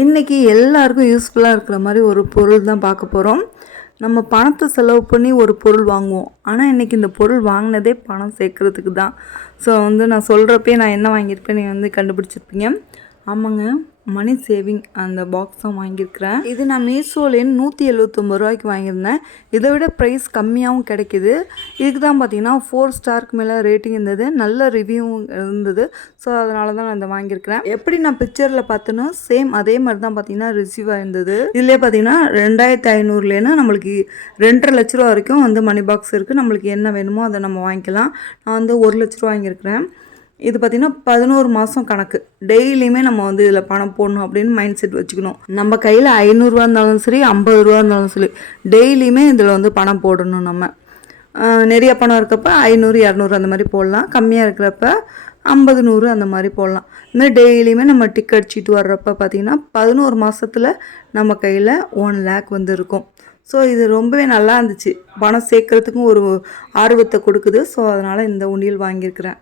இன்றைக்கி எல்லாருக்கும் யூஸ்ஃபுல்லாக இருக்கிற மாதிரி ஒரு பொருள் தான் பார்க்க போகிறோம் நம்ம பணத்தை செலவு பண்ணி ஒரு பொருள் வாங்குவோம். ஆனால் இன்றைக்கி இந்த பொருள் வாங்கினதே பணம் சேர்க்குறதுக்கு தான். ஸோ வந்து நான் சொல்கிறப்பே நான் என்ன வாங்கியிருப்பேன் நீங்கள் வந்து கண்டுபிடிச்சிருப்பீங்க. ஆமாங்க மணி சேவிங் அந்த பாக்ஸ் தான் வாங்கியிருக்கிறேன். இது நான் மீஷோலேருந்து நூற்றி எழுபத்தொம்பது ரூபாய்க்கு வாங்கியிருந்தேன். இதை விட ப்ரைஸ் கம்மியாகவும் கிடைக்கிது. இதுக்கு தான் பார்த்தீங்கன்னா ஃபோர் ஸ்டாருக்கு மேலே ரேட்டிங் இருந்தது. நல்ல ரிவ்யூவும் இருந்தது. ஸோ அதனால தான் நான் இதை வாங்கியிருக்கிறேன். எப்படி நான் பிக்சரில் பார்த்தேனோ சேம் அதே மாதிரி தான் பார்த்தீங்கன்னா ரிசீவ் ஆயிருந்தது. இதுலேயே பார்த்தீங்கன்னா ரெண்டாயிரத்தி ஐநூறுலேன்னு நம்மளுக்கு ரெண்டரை லட்ச ரூபா வரைக்கும் வந்து மணி பாக்ஸ் இருக்குது நம்மளுக்கு என்ன வேணுமோ அதை நம்ம வாங்கிக்கலாம். நான் வந்து ஒரு லட்ச ரூபா வாங்கியிருக்கிறேன். இது பார்த்திங்கன்னா பதினோரு மாதம் கணக்கு. டெய்லியுமே நம்ம வந்து இதில் பணம் போடணும் அப்படின்னு மைண்ட் செட் வச்சுக்கணும். நம்ம கையில் ஐநூறுரூவா இருந்தாலும் சரி ஐம்பது ரூபா இருந்தாலும் சரி டெய்லியுமே இதில் வந்து பணம் போடணும் நம்ம. நிறைய பணம் இருக்கப்ப ஐநூறு இரநூறு அந்த மாதிரி போடலாம். கம்மியாக இருக்கிறப்ப ஐம்பது நூறு அந்த மாதிரி போடலாம். இந்த மாதிரி டெய்லியுமே நம்ம டிக் அடிச்சுட்டு வர்றப்ப பார்த்திங்கன்னா பதினோரு மாதத்தில் நம்ம கையில் ஒன் லேக் வந்து இருக்கும். ஸோ இது ரொம்பவே நல்லா இருந்துச்சு. பணம் சேர்க்குறதுக்கும் ஒரு ஆர்வத்தை கொடுக்குது. ஸோ அதனால் இந்த உண்டியல் வாங்கியிருக்கிறேன்.